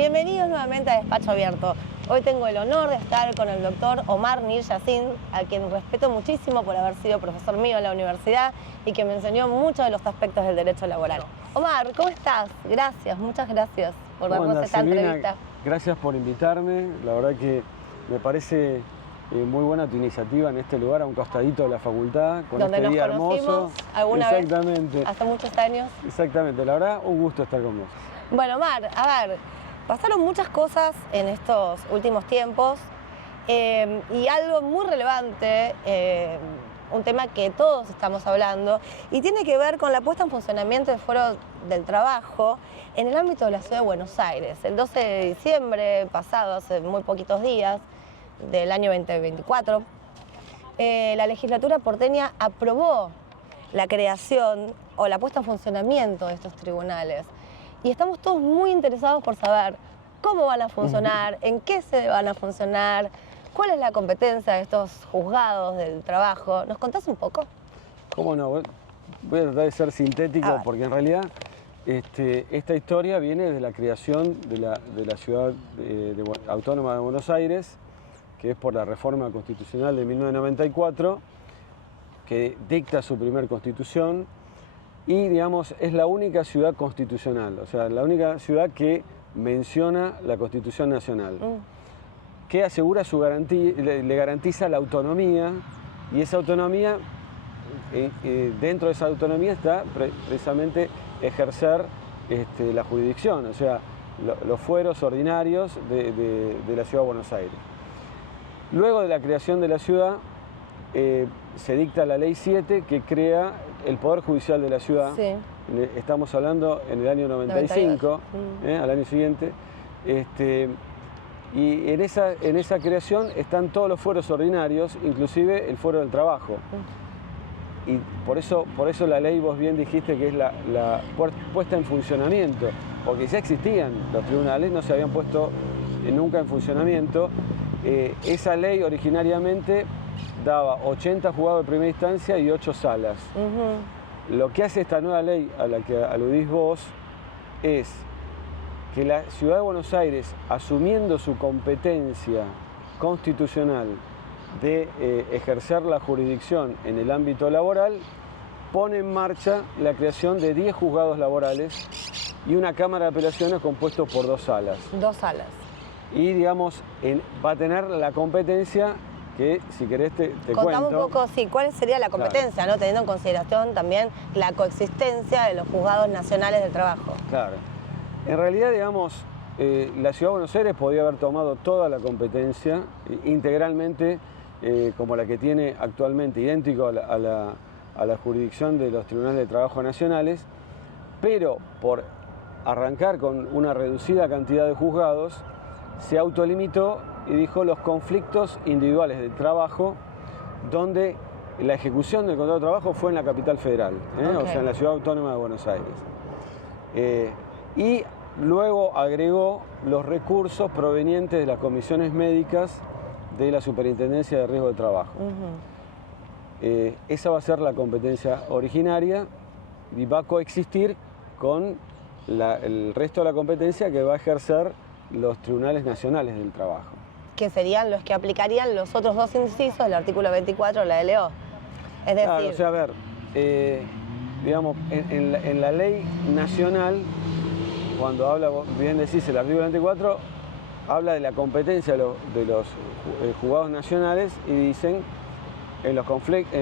Bienvenidos nuevamente a Despacho Abierto. Hoy tengo el honor de estar con el doctor Omar Nir Yassin, a quien respeto muchísimo por haber sido profesor mío en la universidad y que me enseñó muchos de los aspectos del derecho laboral. Omar, ¿cómo estás? Gracias, muchas gracias por darnos esta entrevista. Gracias por invitarme. La verdad que me parece muy buena tu iniciativa en este lugar, a un costadito de la facultad, con donde este nos día conocimos hermoso. Alguna Exactamente. vez, hace muchos años. Exactamente, la verdad, un gusto estar con vos. Bueno, Omar, a ver, pasaron muchas cosas en estos últimos tiempos y algo muy relevante, un tema que todos estamos hablando, y tiene que ver con la puesta en funcionamiento del Foro del Trabajo en el ámbito de la Ciudad de Buenos Aires. El 12 de diciembre pasado, hace muy poquitos días, del año 2024, la legislatura porteña aprobó la creación o la puesta en funcionamiento de estos tribunales. Y estamos todos muy interesados por saber cómo van a funcionar, en qué se van a funcionar, cuál es la competencia de estos juzgados del trabajo. ¿Nos contás un poco? ¿Cómo no? Voy a tratar de ser sintético porque en realidad esta historia viene de la creación de la ciudad autónoma de Buenos Aires, que es por la reforma constitucional de 1994, que dicta su primer constitución y, digamos, es la única ciudad constitucional, o sea, la única ciudad que menciona la Constitución Nacional, que asegura su garantía, le garantiza la autonomía, y esa autonomía, dentro de esa autonomía está precisamente ejercer la jurisdicción, o sea, los fueros ordinarios de la Ciudad de Buenos Aires. Luego de la creación de la ciudad, se dicta la Ley 7 que crea el Poder Judicial de la ciudad. Sí. Estamos hablando en el año 95, al año siguiente. Y en esa creación están todos los fueros ordinarios, inclusive el Fuero del Trabajo. Y por eso la ley, vos bien dijiste que es la puesta en funcionamiento, porque ya existían los tribunales, no se habían puesto nunca en funcionamiento. Esa ley originariamente daba 80 juzgados de primera instancia y 8 salas. Lo que hace esta nueva ley a la que aludís vos es que la Ciudad de Buenos Aires, asumiendo su competencia constitucional de ejercer la jurisdicción en el ámbito laboral, pone en marcha la creación de 10 juzgados laborales y una Cámara de Apelaciones compuesto por 2 salas. 2 salas. Y, digamos, va a tener la competencia que, si querés, te cuento. Contame un poco, sí, cuál sería la competencia, claro, ¿no? Teniendo en consideración también la coexistencia de los juzgados nacionales del trabajo. Claro. En realidad, digamos, la Ciudad de Buenos Aires podía haber tomado toda la competencia integralmente, como la que tiene actualmente, idéntico a la jurisdicción de los tribunales de trabajo nacionales, pero por arrancar con una reducida cantidad de juzgados, se autolimitó y dijo los conflictos individuales del trabajo, donde la ejecución del contrato de trabajo fue en la capital federal, o sea, en la Ciudad Autónoma de Buenos Aires. Y luego agregó los recursos provenientes de las comisiones médicas de la Superintendencia de Riesgo de Trabajo. Esa va a ser la competencia originaria y va a coexistir con el resto de la competencia que va a ejercer los tribunales nacionales del trabajo. Que serían los que aplicarían los otros 2 incisos del artículo 24 de la LO. Es decir... Claro, o sea, a ver, digamos, en la ley nacional, cuando habla, bien decís, el artículo 24, habla de la competencia de los juzgados nacionales y dicen en los conflictos...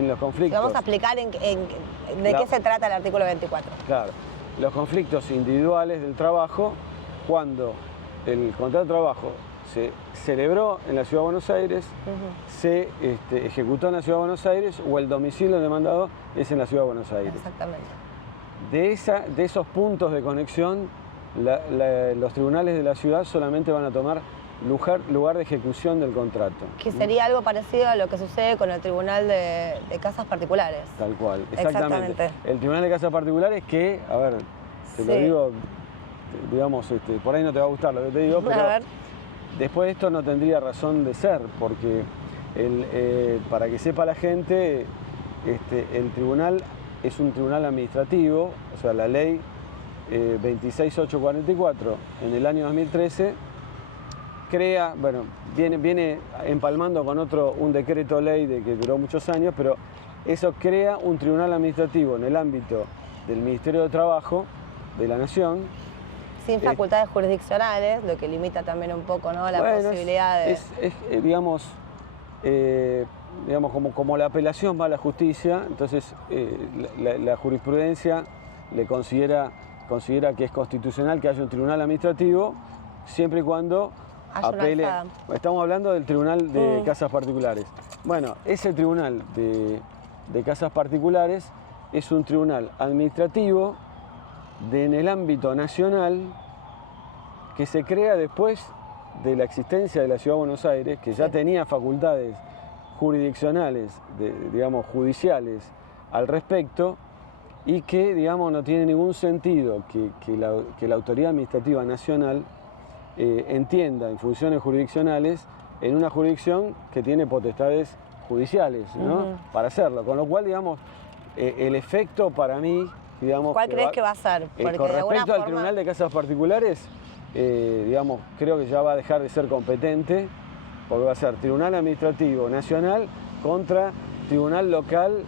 Vamos a explicar de qué se trata el artículo 24. Claro, los conflictos individuales del trabajo, cuando el contrato de trabajo se celebró en la Ciudad de Buenos Aires, se ejecutó en la Ciudad de Buenos Aires o el domicilio demandado es en la Ciudad de Buenos Aires. Exactamente. De esos puntos de conexión, los tribunales de la ciudad solamente van a tomar lugar de ejecución del contrato. Que sería algo parecido a lo que sucede con el Tribunal de Casas Particulares. Tal cual, exactamente. El Tribunal de Casas Particulares que, a ver, te lo digo, digamos, por ahí no te va a gustar lo que te digo, pero después de esto no tendría razón de ser, porque para que sepa la gente, el tribunal es un tribunal administrativo, o sea, la ley 26844 en el año 2013 crea, bueno, viene empalmando con un decreto ley que duró muchos años, pero eso crea un tribunal administrativo en el ámbito del Ministerio de Trabajo de la Nación. Sin facultades jurisdiccionales, lo que limita también un poco, ¿no?, la posibilidad de... digamos, como la apelación va a la justicia, entonces la jurisprudencia le considera que es constitucional que haya un tribunal administrativo, siempre y cuando apele. Estamos hablando del tribunal de casas particulares. Bueno, ese tribunal de casas particulares es un tribunal administrativo en el ámbito nacional que se crea después de la existencia de la Ciudad de Buenos Aires, que ya tenía facultades jurisdiccionales, digamos, judiciales al respecto, y que, digamos, no tiene ningún sentido que la autoridad administrativa nacional entienda en funciones jurisdiccionales en una jurisdicción que tiene potestades judiciales, ¿no? Para hacerlo. Con lo cual, digamos, el efecto para mí, digamos... ¿Cuál crees que va a ser? Porque con respecto al Tribunal de Casas Particulares, digamos, creo que ya va a dejar de ser competente, porque va a ser Tribunal Administrativo Nacional contra Tribunal Local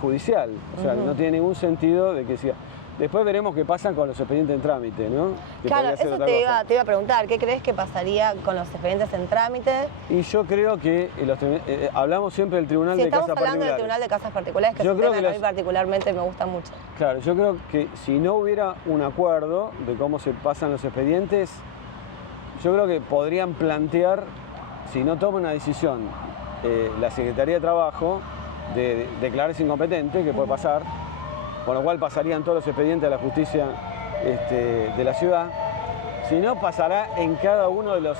judicial. O sea, no tiene ningún sentido de que sea... Después veremos qué pasa con los expedientes en trámite, ¿no? Claro, eso te iba a preguntar. ¿Qué crees que pasaría con los expedientes en trámite? Y yo creo que hablamos siempre del Tribunal de Casas Particulares. Estamos hablando del Tribunal de Casas Particulares, que es un tema que a mí particularmente me gusta mucho. Claro, yo creo que si no hubiera un acuerdo de cómo se pasan los expedientes, yo creo que podrían plantear, si no toma una decisión la Secretaría de Trabajo, de declararse incompetente, que puede pasar, con lo cual pasarían todos los expedientes a la justicia de la ciudad, si no pasará en cada uno de los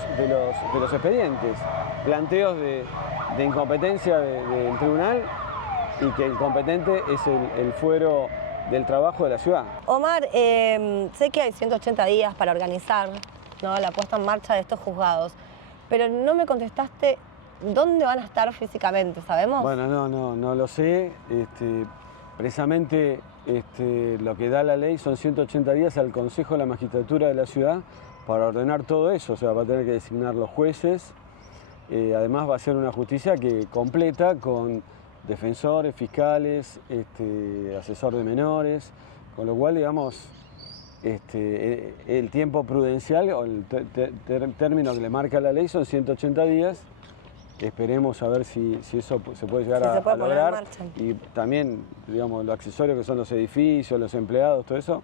expedientes, planteos de incompetencia del tribunal y que el competente es el fuero del trabajo de la ciudad. Omar, sé que hay 180 días para organizar, ¿no?, la puesta en marcha de estos juzgados, pero no me contestaste dónde van a estar físicamente, ¿sabemos? Bueno, no lo sé. Precisamente lo que da la ley son 180 días al Consejo de la Magistratura de la ciudad para ordenar todo eso. O sea, va a tener que designar los jueces. Además va a ser una justicia que completa con defensores, fiscales, asesor de menores, con lo cual, digamos, el tiempo prudencial o el término que le marca la ley son 180 días. Esperemos a ver si eso se puede llegar a lograr. Y también, digamos, los accesorios que son los edificios, los empleados, todo eso,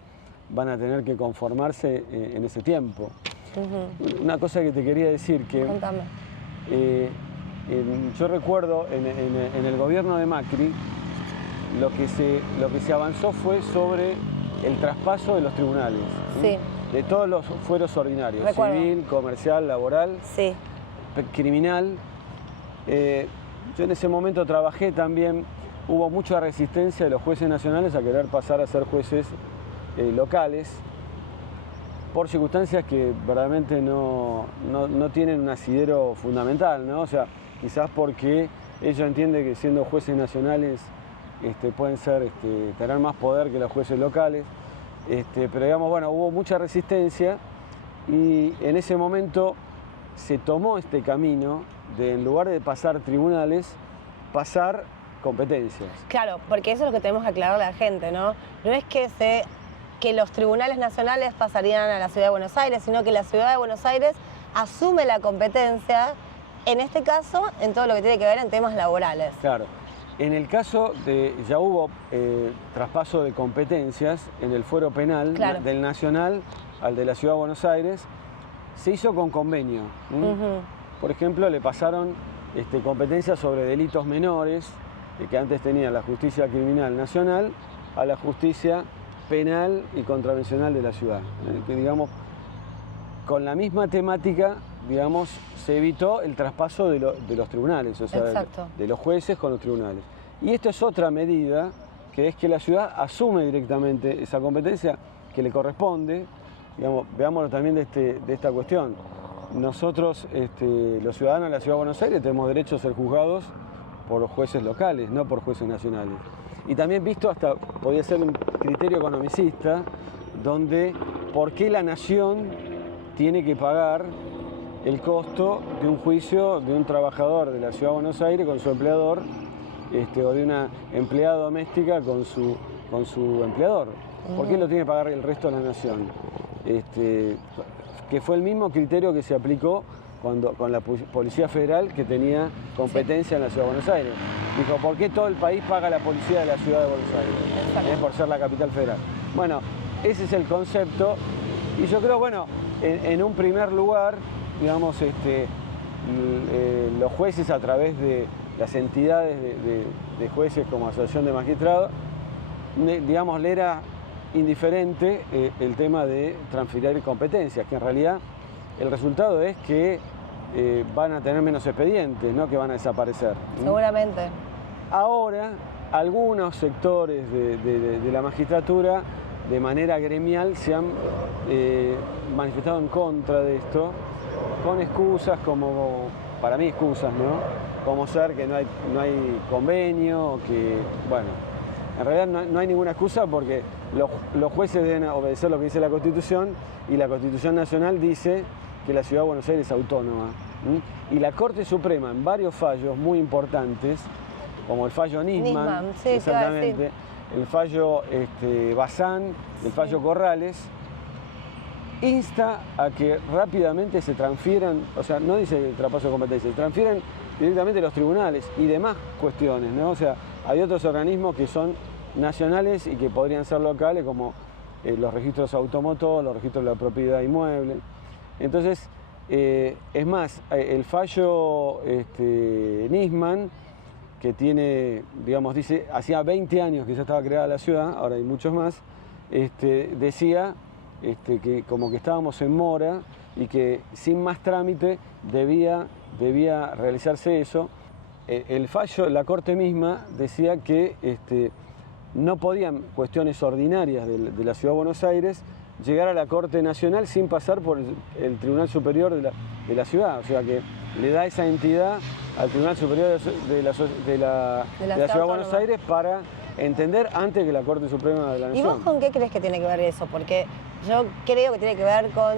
van a tener que conformarse en ese tiempo. Una cosa que te quería decir, que yo recuerdo en el gobierno de Macri, lo que se avanzó fue sobre el traspaso de los tribunales, de todos los fueros ordinarios, civil, comercial, laboral, criminal. Yo en ese momento trabajé también, hubo mucha resistencia de los jueces nacionales a querer pasar a ser jueces locales, por circunstancias que verdaderamente no tienen un asidero fundamental, ¿no? O sea, quizás porque ellos entienden que siendo jueces nacionales pueden tener más poder que los jueces locales, pero digamos, bueno, hubo mucha resistencia y en ese momento se tomó este camino de, en lugar de pasar tribunales, pasar competencias. Claro, porque eso es lo que tenemos que aclararle a la gente, ¿no? No es que los tribunales nacionales pasarían a la Ciudad de Buenos Aires, sino que la Ciudad de Buenos Aires asume la competencia, en este caso, en todo lo que tiene que ver en temas laborales. Claro. En el caso ya hubo traspaso de competencias en el fuero penal del Nacional al de la Ciudad de Buenos Aires, se hizo con convenio. Por ejemplo, le pasaron competencias sobre delitos menores que antes tenía la Justicia Criminal Nacional a la Justicia Penal y Contravencional de la ciudad. Que, digamos, con la misma temática, digamos, se evitó el traspaso de los tribunales, o sea, de los jueces con los tribunales. Y esto es otra medida, que es que la ciudad asume directamente esa competencia que le corresponde. Digamos, veámoslo también de esta cuestión. Nosotros, los ciudadanos de la Ciudad de Buenos Aires, tenemos derecho a ser juzgados por los jueces locales, no por jueces nacionales. Y también visto hasta, podía ser un criterio economicista, donde por qué la nación tiene que pagar el costo de un juicio de un trabajador de la Ciudad de Buenos Aires con su empleador, o de una empleada doméstica con su empleador. ¿Por qué lo tiene que pagar el resto de la nación? Que fue el mismo criterio que se aplicó con la Policía Federal, que tenía competencia en la Ciudad de Buenos Aires. Dijo, ¿por qué todo el país paga la policía de la Ciudad de Buenos Aires? Es por ser la capital federal. Bueno, ese es el concepto. Y yo creo, bueno, en un primer lugar, digamos, los jueces, a través de las entidades de jueces como Asociación de Magistrados, digamos, le era indiferente el tema de transferir competencias, que en realidad el resultado es que van a tener menos expedientes, no que van a desaparecer. Seguramente. Ahora, algunos sectores de la magistratura, de manera gremial, se han manifestado en contra de esto, con excusas como, para mí excusas, ¿no? Como ser que no hay convenio, que, bueno, en realidad no hay ninguna excusa, porque los jueces deben obedecer lo que dice la Constitución, y la Constitución Nacional dice que la Ciudad de Buenos Aires es autónoma. Y la Corte Suprema, en varios fallos muy importantes, como el fallo Nisman, sí, exactamente, el fallo Bazán, el fallo Corrales, insta a que rápidamente se transfieran, o sea, no dice el traspaso de competencias, se transfieren directamente los tribunales y demás cuestiones, ¿no? O sea, hay otros organismos que son nacionales y que podrían ser locales, como los registros automotor, los registros de la propiedad inmueble. Entonces, es más, el fallo Nisman, que tiene, digamos, dice, hacía 20 años que ya estaba creada la ciudad, ahora hay muchos más, decía que como que estábamos en mora y que sin más trámite debía realizarse eso. El fallo, la Corte misma decía que no podían cuestiones ordinarias de la Ciudad de Buenos Aires llegar a la Corte Nacional sin pasar por el Tribunal Superior de la ciudad, o sea que le da esa entidad al Tribunal Superior de la Ciudad de Buenos Aires para entender antes que la Corte Suprema de la Nación. ¿Y vos con qué crees que tiene que ver eso? Porque yo creo que tiene que ver con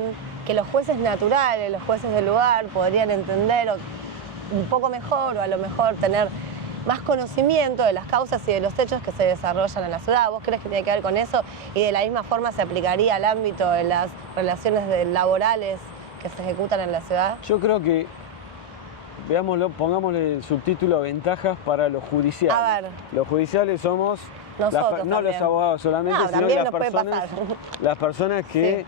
que los jueces naturales, los jueces del lugar, podrían entender un poco mejor, o a lo mejor tener más conocimiento de las causas y de los hechos que se desarrollan en la ciudad. ¿Vos crees que tiene que ver con eso? Y de la misma forma se aplicaría al ámbito de las relaciones laborales que se ejecutan en la ciudad. Yo creo que, veámoslo, pongámosle el subtítulo ventajas para los judiciales. A ver. Los judiciales somos nosotros no los abogados solamente, sino las personas que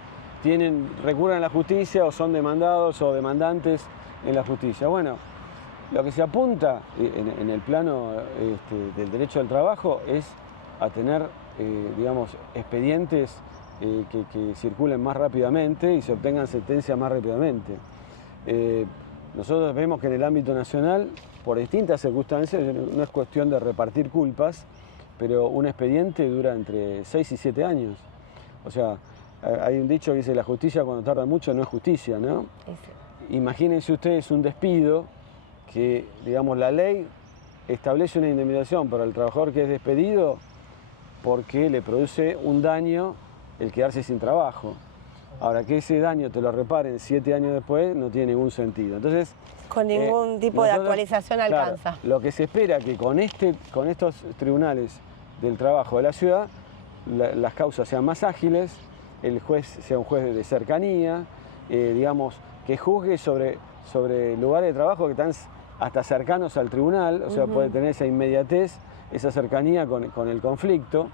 recurren a la justicia o son demandados o demandantes en la justicia. Bueno, lo que se apunta en el plano del derecho al trabajo es a tener, digamos, expedientes que circulen más rápidamente y se obtengan sentencias más rápidamente. Nosotros vemos que en el ámbito nacional, por distintas circunstancias, no es cuestión de repartir culpas, pero un expediente dura entre 6 y 7 años. O sea, hay un dicho que dice, la justicia cuando tarda mucho no es justicia, ¿no? Sí. Imagínense ustedes un despido que, digamos, la ley establece una indemnización para el trabajador que es despedido porque le produce un daño el quedarse sin trabajo. Ahora, que ese daño te lo reparen 7 años después no tiene ningún sentido. Entonces, con ningún tipo de actualización alcanza. Claro, lo que se espera que con estos tribunales del trabajo de la ciudad, las causas sean más ágiles, el juez sea un juez de cercanía, digamos, que juzgue sobre lugares de trabajo que están hasta cercanos al tribunal, o sea, puede tener esa inmediatez, esa cercanía con el conflicto.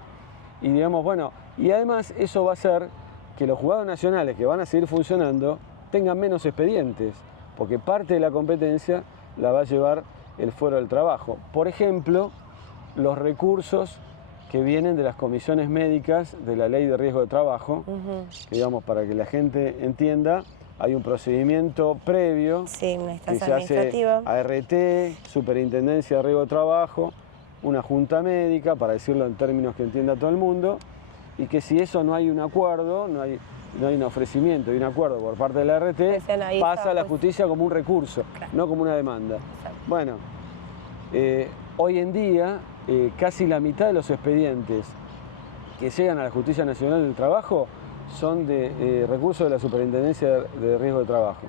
Y digamos, bueno, y además eso va a hacer que los juzgados nacionales que van a seguir funcionando tengan menos expedientes, porque parte de la competencia la va a llevar el fuero del trabajo. Por ejemplo, los recursos que vienen de las comisiones médicas de la Ley de Riesgo de Trabajo, que, digamos, para que la gente entienda, hay un procedimiento previo, sí, una instancia que se hace ART, Superintendencia de Riesgo de Trabajo, una junta médica, para decirlo en términos que entienda todo el mundo, y que si eso no hay un acuerdo, no hay un ofrecimiento y un acuerdo por parte de la ART, pasa a la justicia como un recurso, claro, no como una demanda. Exacto. Bueno, hoy en día casi la mitad de los expedientes que llegan a la Justicia Nacional del Trabajo son de recursos de la Superintendencia de Riesgo de Trabajo,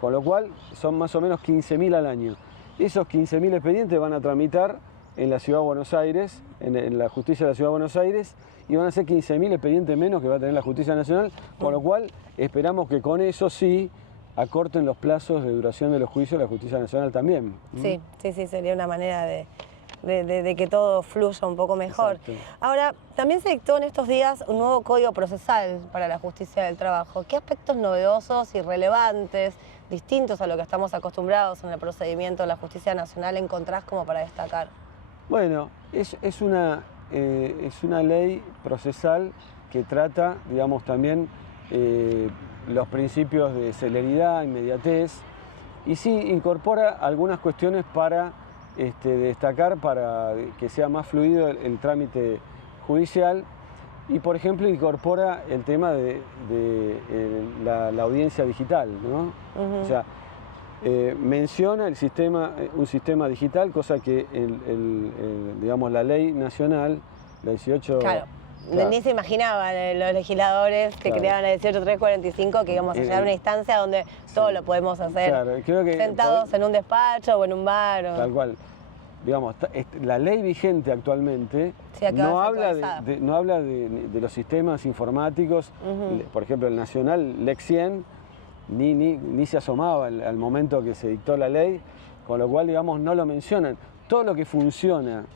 con lo cual son más o menos 15.000 al año. Esos 15.000 expedientes van a tramitar en la Ciudad de Buenos Aires, en la Justicia de la Ciudad de Buenos Aires, y van a ser 15.000 expedientes menos que va a tener la Justicia Nacional, con lo cual esperamos que con eso sí acorten los plazos de duración de los juicios de la Justicia Nacional también. Sí, sería una manera de que todo fluya un poco mejor. Exacto. Ahora, también se dictó en estos días un nuevo Código Procesal para la Justicia del Trabajo. ¿Qué aspectos novedosos y relevantes, distintos a lo que estamos acostumbrados en el procedimiento de la Justicia Nacional, encontrás como para destacar? Bueno, es una ley procesal que trata, digamos, también los principios de celeridad, inmediatez, y sí incorpora algunas cuestiones para destacar, para que sea más fluido el trámite judicial, y por ejemplo incorpora el tema de la audiencia digital, ¿no? O sea, menciona un sistema digital, cosa que digamos, la ley nacional, la 18... Claro. Ni se imaginaban los legisladores que creaban la 18345 que íbamos a llegar a una instancia donde todo lo podemos hacer sentados en un despacho o en un bar. Tal cual. Digamos, la ley vigente actualmente no habla de los sistemas informáticos. Por ejemplo, el nacional Lex 100 ni se asomaba al momento que se dictó la ley, con lo cual, digamos, no lo mencionan. Todo lo que funciona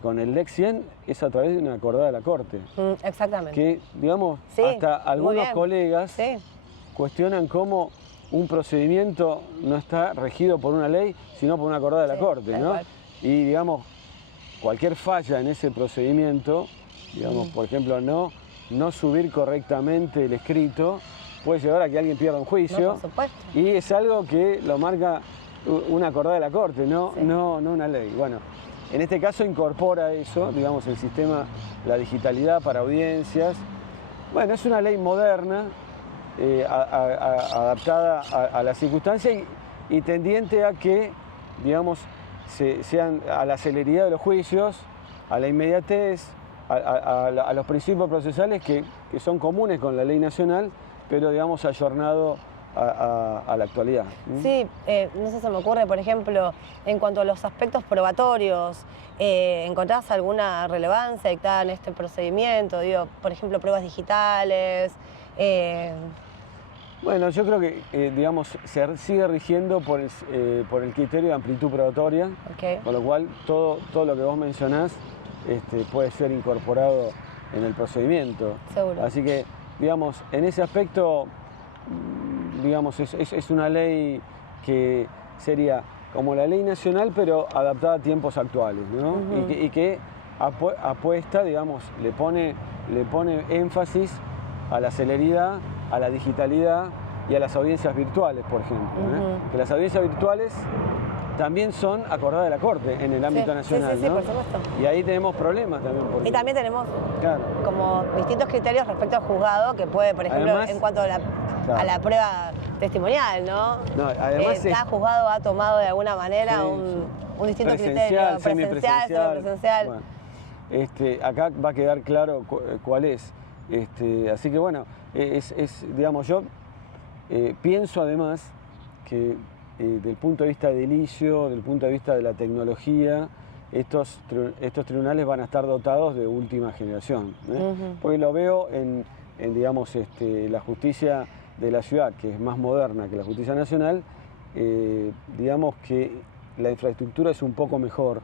con el Lex 100 es a través de una acordada de la Corte. Exactamente. Que, digamos, hasta algunos colegas cuestionan cómo un procedimiento no está regido por una ley, sino por una acordada de la Corte, ¿no? Y, digamos, cualquier falla en ese procedimiento, digamos, por ejemplo, no subir correctamente el escrito, puede llevar a que alguien pierda un juicio. Por supuesto. Y es algo que lo marca una acordada de la Corte, no una ley. Bueno, en este caso incorpora eso, digamos, el sistema, la digitalidad para audiencias. Bueno, es una ley moderna, adaptada a las circunstancias y tendiente a que, digamos, sean a la celeridad de los juicios, a la inmediatez, a los principios procesales que son comunes con la ley nacional, pero, digamos, ayornado a la actualidad. Sí, no sé, se me ocurre, por ejemplo, en cuanto a los aspectos probatorios, ¿encontrás alguna relevancia dictada en este procedimiento? Digo, por ejemplo, pruebas digitales. Bueno, yo creo que, digamos, se sigue rigiendo por el criterio de amplitud probatoria, con lo cual todo lo que vos mencionás puede ser incorporado en el procedimiento. Seguro. Así que, digamos, en ese aspecto, digamos, es una ley que sería como la ley nacional, pero adaptada a tiempos actuales, ¿no? Y que apuesta, digamos, le pone énfasis a la celeridad, a la digitalidad y a las audiencias virtuales, por ejemplo. Que las audiencias virtuales también son acordadas de la Corte en el ámbito nacional, sí, ¿no? por supuesto. Y ahí tenemos problemas también. Y también tenemos como distintos criterios respecto al juzgado que puede, por ejemplo, además, en cuanto a la prueba testimonial, ¿no? Además cada juzgado ha tomado de alguna manera un distinto criterio, presencial, semipresencial. Bueno, acá va a quedar claro cuál es. Así que bueno, digamos, yo pienso además que del punto de vista edilicio, del punto de vista de la tecnología, estos tribunales van a estar dotados de última generación, porque lo veo en digamos, la justicia de la ciudad, que es más moderna que la justicia nacional, digamos que la infraestructura es un poco mejor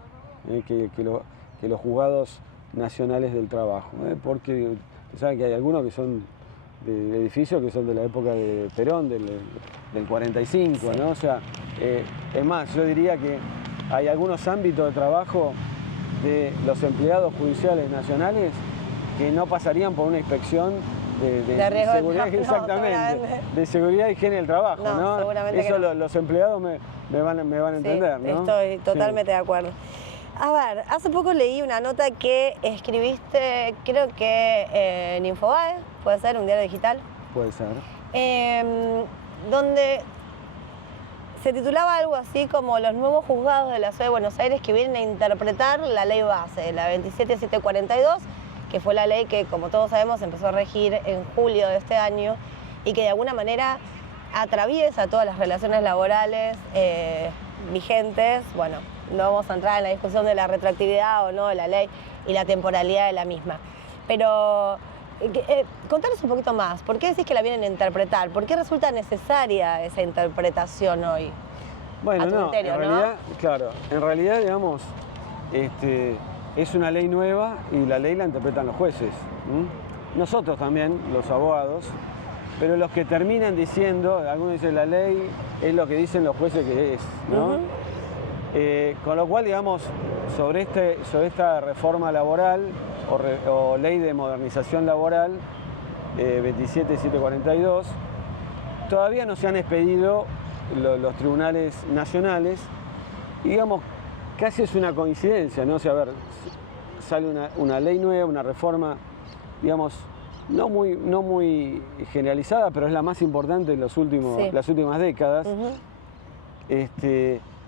que los juzgados nacionales del trabajo, porque saben que hay algunos que son de edificios que son de la época de Perón, del 45, ¿no? O sea, es más, yo diría que hay algunos ámbitos de trabajo de los empleados judiciales nacionales que no pasarían por una inspección de seguridad, de seguridad y higiene del trabajo, ¿no? Eso los empleados me van a entender, ¿no? Estoy totalmente de acuerdo. A ver, hace poco leí una nota que escribiste, creo que en Infobae, puede ser, un diario digital. Puede ser. Donde se titulaba algo así como los nuevos juzgados de la Ciudad de Buenos Aires que vienen a interpretar la ley base, la 27742, que fue la ley que, como todos sabemos, empezó a regir en julio de este año y que de alguna manera atraviesa todas las relaciones laborales vigentes. Bueno, no vamos a entrar en la discusión de la retroactividad o no de la ley y la temporalidad de la misma. Pero contanos un poquito más, ¿por qué decís que la vienen a interpretar? ¿Por qué resulta necesaria esa interpretación hoy? Bueno, en realidad, claro, en realidad, digamos, es una ley nueva y la ley la interpretan los jueces. Nosotros también, los abogados, pero los que terminan diciendo, algunos dicen la ley es lo que dicen los jueces que es, ¿no? Con lo cual, digamos, sobre esta reforma laboral o ley de modernización laboral 27742, todavía no se han expedido los tribunales nacionales, y digamos, casi es una coincidencia, ¿no? O sea, a ver, sale una ley nueva, una reforma, digamos, no muy generalizada, pero es la más importante en las últimas décadas.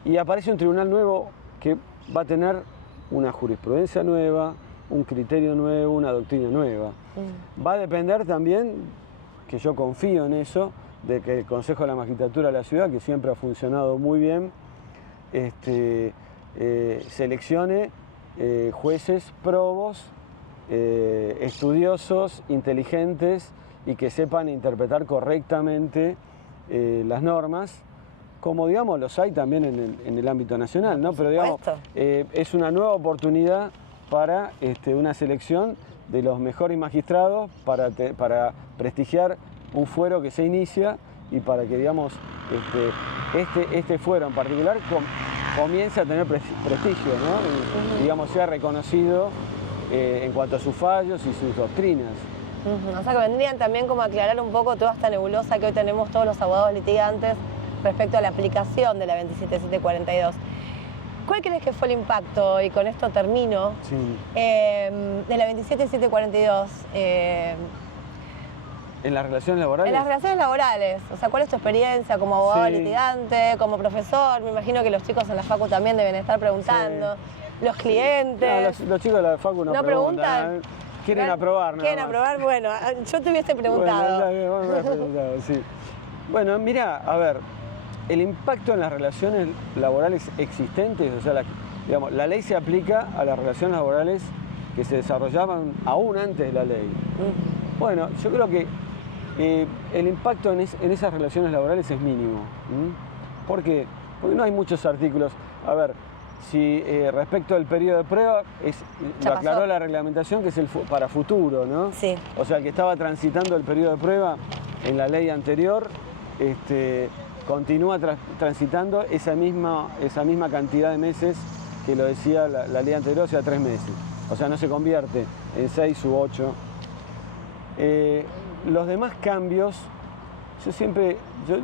Y aparece un tribunal nuevo que va a tener una jurisprudencia nueva, un criterio nuevo, una doctrina nueva. Va a depender también, que yo confío en eso, de que el Consejo de la Magistratura de la Ciudad, que siempre ha funcionado muy bien, seleccione jueces probos, estudiosos, inteligentes y que sepan interpretar correctamente las normas, como digamos los hay también en el ámbito nacional, ¿no? Pero digamos, es una nueva oportunidad para una selección de los mejores magistrados para prestigiar un fuero que se inicia y para que, digamos, este fuero en particular comience a tener prestigio, ¿no? Y, digamos, sea reconocido en cuanto a sus fallos y sus doctrinas. O sea que vendrían también como a aclarar un poco toda esta nebulosa que hoy tenemos todos los abogados litigantes respecto a la aplicación de la 27742. ¿Cuál crees que fue el impacto, y con esto termino, de la 27742? ¿En las relaciones laborales? En las relaciones laborales. O sea, ¿cuál es tu experiencia como abogado litigante, como profesor? Me imagino que los chicos en la facu también deben estar preguntando. Los clientes. No, los chicos de la facu no preguntan. Quieren aprobar, ¿no? Quieren aprobar, bueno, yo te hubiese preguntado. Bueno, mira, a ver, el impacto en las relaciones laborales existentes, o sea, digamos, la ley se aplica a las relaciones laborales que se desarrollaban aún antes de la ley. Bueno, yo creo que el impacto en esas relaciones laborales es mínimo. ¿Por qué? Porque no hay muchos artículos. A ver, si respecto al periodo de prueba, lo aclaró la reglamentación, que es para futuro, ¿no? Sí. O sea, el que estaba transitando el periodo de prueba en la ley anterior, continúa transitando esa misma cantidad de meses que lo decía la ley anterior, o sea, 3 meses. O sea, no se convierte en 6 u 8. Los demás cambios,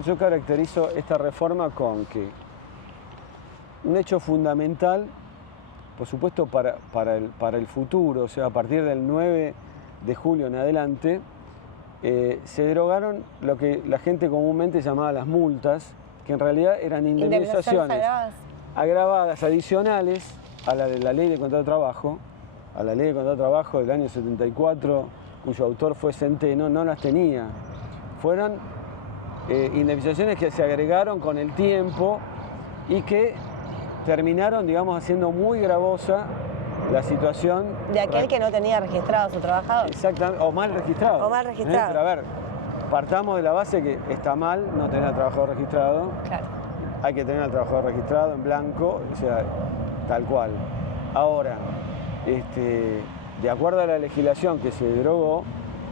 yo caracterizo esta reforma con que un hecho fundamental, por supuesto para el futuro, o sea, a partir del 9 de julio en adelante, se derogaron lo que la gente comúnmente llamaba las multas, que en realidad eran indemnizaciones agravadas, adicionales a la de la Ley de Contrato de Trabajo, a la Ley de Contrato de Trabajo del año 74, cuyo autor fue Centeno, no las tenía. Fueron indemnizaciones que se agregaron con el tiempo y que terminaron, digamos, haciendo muy gravosa la situación de aquel que no tenía registrado a su trabajador. Exactamente, o mal registrado. O mal registrado. Pero a ver, partamos de la base que está mal no tener al trabajador registrado. Claro. Hay que tener al trabajador registrado en blanco, o sea, tal cual. Ahora, de acuerdo a la legislación que se derogó,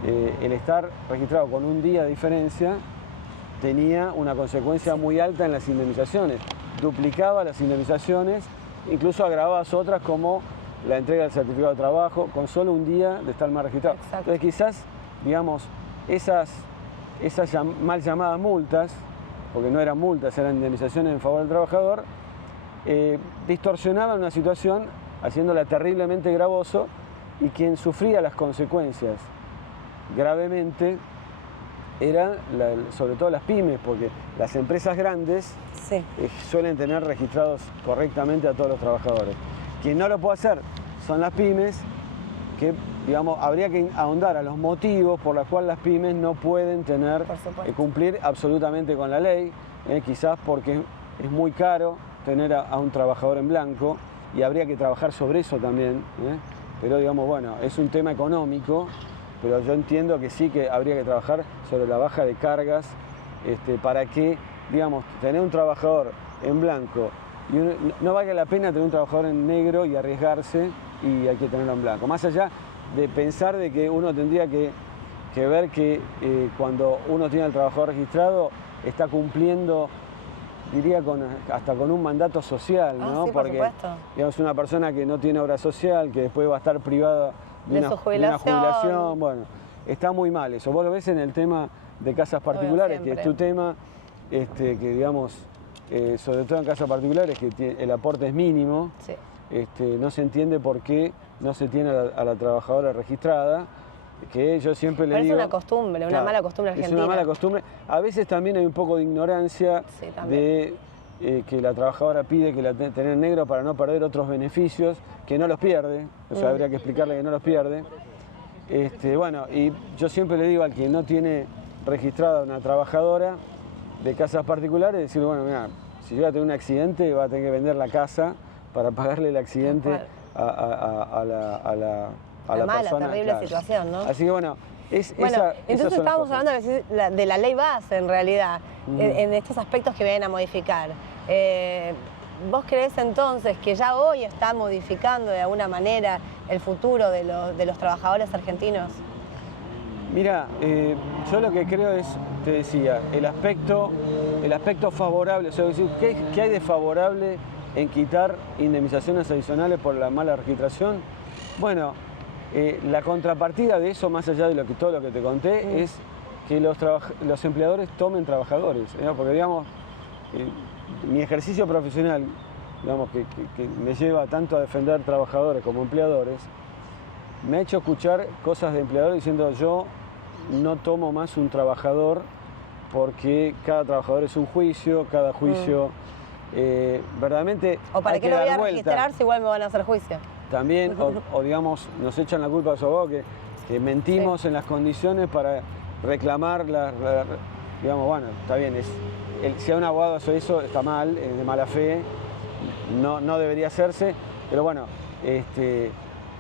el estar registrado con un día de diferencia tenía una consecuencia muy alta en las indemnizaciones. Duplicaba las indemnizaciones, incluso agravaba otras como la entrega del certificado de trabajo con solo un día de estar mal registrado. Exacto. Entonces quizás, digamos, esas mal llamadas multas, porque no eran multas, eran indemnizaciones en favor del trabajador, distorsionaban una situación haciéndola terriblemente gravoso, y quien sufría las consecuencias gravemente eran sobre todo las pymes, porque las empresas grandes suelen tener registrados correctamente a todos los trabajadores. Quien no lo puede hacer son las pymes, que, digamos, habría que ahondar a los motivos por los cuales las pymes no pueden tener, cumplir absolutamente con la ley, quizás porque es muy caro tener a un trabajador en blanco y habría que trabajar sobre eso también, pero digamos, bueno, es un tema económico, pero yo entiendo que sí que habría que trabajar sobre la baja de cargas para que, digamos, tener un trabajador en blanco y no valga la pena tener un trabajador en negro y arriesgarse y hay que tenerlo en blanco. Más allá de pensar de que uno tendría que ver que cuando uno tiene al trabajador registrado está cumpliendo, diría, hasta con un mandato social, ¿no? Sí, porque, digamos, una persona que no tiene obra social, que después va a estar privada de una jubilación, bueno, está muy mal eso. Vos lo ves en el tema de casas particulares, que es tu tema, que digamos, sobre todo en casas particulares, que el aporte es mínimo, sí. No se entiende por qué no se tiene a la trabajadora registrada, que yo siempre le digo... Es una costumbre, una mala costumbre argentina. Es una mala costumbre. A veces también hay un poco de ignorancia de que la trabajadora pide que la tener en negro para no perder otros beneficios, que no los pierde, o sea, habría que explicarle que no los pierde. Bueno, y yo siempre le digo al que no tiene registrada una trabajadora de casas particulares, decir, bueno, mira, si yo voy a tener un accidente, va a tener que vender la casa para pagarle el accidente a la mala, persona. Terrible situación, ¿no? Así que bueno, entonces estábamos hablando de la ley base en realidad, en estos aspectos que vienen a modificar. ¿Vos creés entonces que ya hoy está modificando de alguna manera el futuro de los trabajadores argentinos? Mira, yo lo que creo es, te decía, el aspecto favorable, o sea, ¿qué hay de favorable en quitar indemnizaciones adicionales por la mala registración? Bueno, la contrapartida de eso, más allá de todo lo que te conté, es que los empleadores tomen trabajadores, porque digamos, mi ejercicio profesional, digamos, que me lleva tanto a defender trabajadores como empleadores, me ha hecho escuchar cosas de empleadores diciendo yo no tomo más un trabajador porque cada trabajador es un juicio, cada juicio verdaderamente o para hay qué que lo voy dar a vuelta. registrar si igual me van a hacer juicio. También, o digamos, nos echan la culpa a los abogados que mentimos en las condiciones para reclamar digamos, bueno, está bien, si a un abogado hace eso está mal, es de mala fe, no debería hacerse, pero bueno,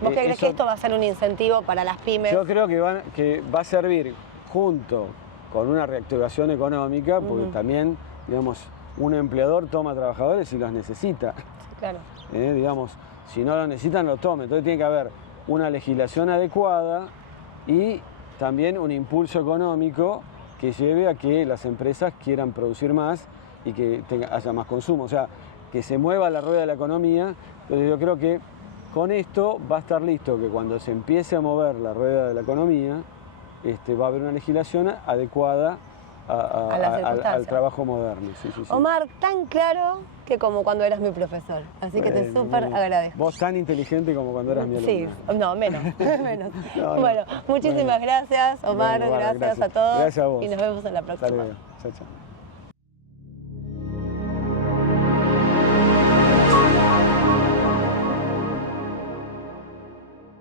¿Vos qué crees que esto va a ser un incentivo para las pymes? Yo creo que va a servir junto con una reactivación económica, porque también, digamos, un empleador toma trabajadores si los necesita. Sí, claro. Digamos, si no lo necesitan, lo tome. Entonces tiene que haber una legislación adecuada y también un impulso económico que lleve a que las empresas quieran producir más y que haya más consumo. O sea, que se mueva la rueda de la economía. Entonces yo creo que con esto va a estar listo, que cuando se empiece a mover la rueda de la economía, va a haber una legislación adecuada al trabajo moderno. Sí. Omar, tan claro que como cuando eras mi profesor, así que te súper agradezco. Vos tan inteligente como cuando eras mi alumna. Sí, no, menos. Bueno, muchísimas gracias, Omar, gracias a todos. Gracias a vos. Y nos vemos en la próxima. Hasta luego. Chao, chao.